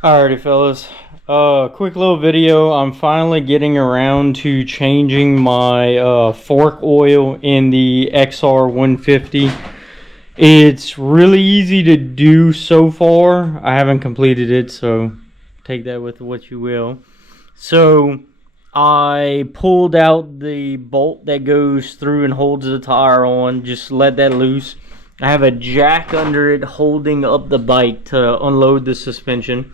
Alrighty fellas, quick little video. I'm finally getting around to changing my fork oil in the Xr150. It's really easy to do so far. I haven't completed it, so take that with what you will. So I pulled out the bolt that goes through and holds the tire on, just let that loose. I have a jack under it holding up the bike to unload the suspension.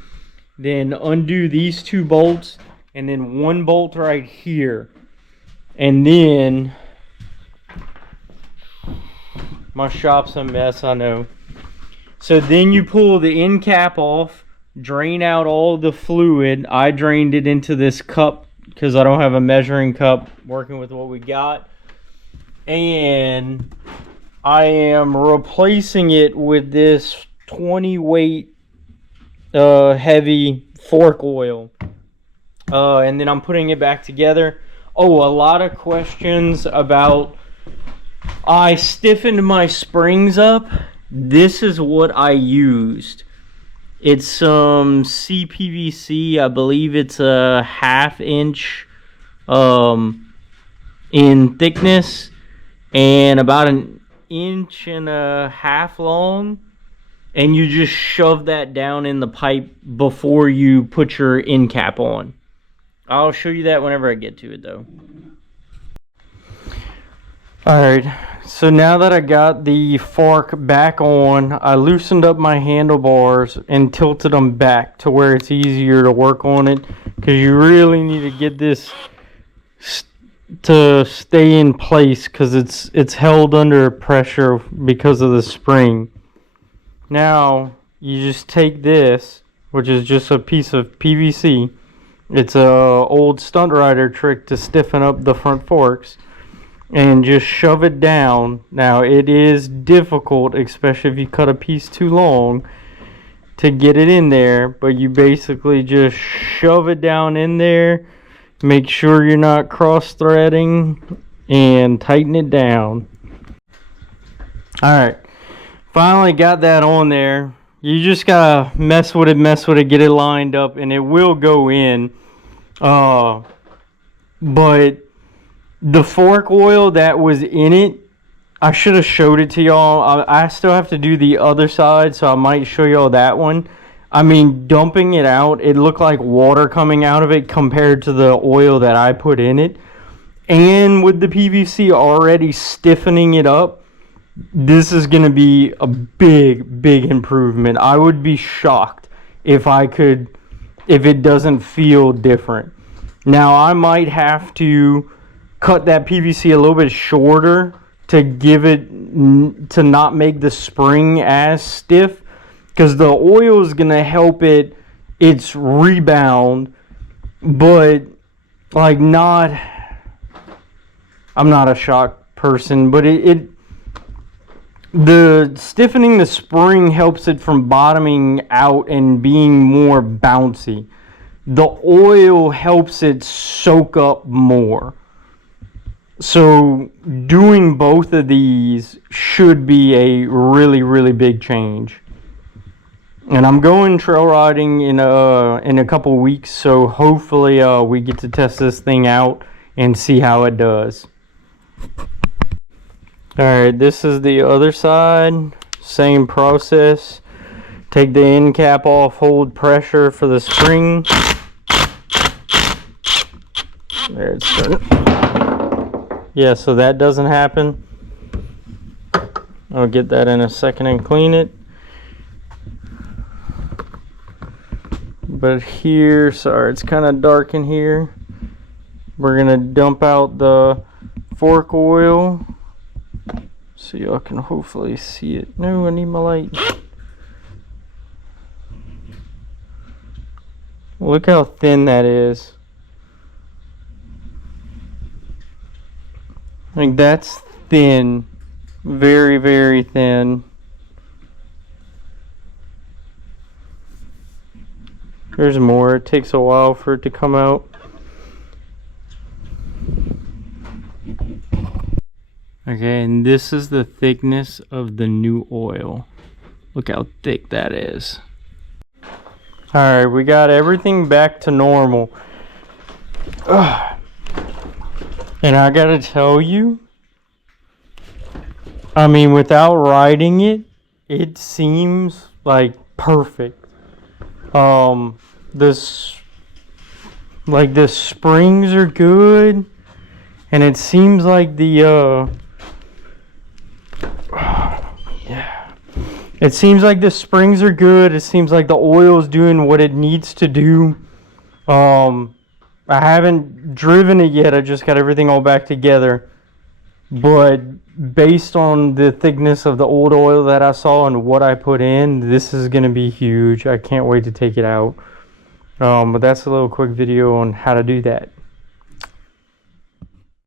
Then undo these two bolts and then one bolt right here. And then my shop's a mess, I know. So then you pull the end cap off, drain out all the fluid. I drained it into this cup because I don't have a measuring cup, working with what we got. And I am replacing it with this 20 weight heavy fork oil, and then I'm putting it back together. Oh, a lot of questions about, I stiffened my springs up. This is what I used. It's some CPVC. I believe it's a 1/2 inch in thickness and about 1.5 inches long. And you just shove that down in the pipe before you put your end cap on. I'll show you that whenever I get to it though. Alright, so now that I got the fork back on, I loosened up my handlebars and tilted them back to where it's easier to work on it. Because you really need to get this to stay in place, because it's held under pressure because of the spring. Now you just take this, which is just a piece of PVC. It's a old stunt rider trick to stiffen up the front forks, and just shove it down. Now it is difficult, especially if you cut a piece too long, to get it in there, but you basically just shove it down in there. Make sure you're not cross threading and tighten it down. Alright, finally got that on there. You just gotta mess with it, get it lined up, and it will go in. But the fork oil that was in it, I should have showed it to y'all. I still have to do the other side, so I might show y'all that one. I mean, dumping it out, it looked like water coming out of it compared to the oil that I put in it. And with the PVC already stiffening it up, this is going to be a big improvement. I would be shocked if it doesn't feel different. Now I might have to cut that PVC a little bit shorter to give it, to not make the spring as stiff, because the oil is going to help its rebound, but like I'm not a shock person, but the stiffening the spring helps it from bottoming out and being more bouncy. The oil helps it soak up more. So doing both of these should be a really big change. And I'm going trail riding in a couple weeks, so hopefully we get to test this thing out and see how it does. Alright, this is the other side. Same process. Take the end cap off, hold pressure for the spring. There, it's done. Yeah, so that doesn't happen. I'll get that in a second and clean it. But here, sorry, it's kind of dark in here. We're going to dump out the fork oil so y'all can hopefully see it. No, I need my light. Look how thin that is. Like, that's thin. Very thin. There's more. It takes a while for it to come out. Okay, and this is the thickness of the new oil. Look how thick that is. Alright, we got everything back to normal. Ugh. And I gotta tell you, I mean, without riding it, it seems like perfect. This, like, the springs are good, and it seems like the, yeah. It seems like the springs are good. It seems like the oil is doing what it needs to do. I haven't driven it yet. I just got everything all back together. But based on the thickness of the old oil that I saw and what I put in, this is going to be huge. I can't wait to take it out. But that's a little quick video on how to do that.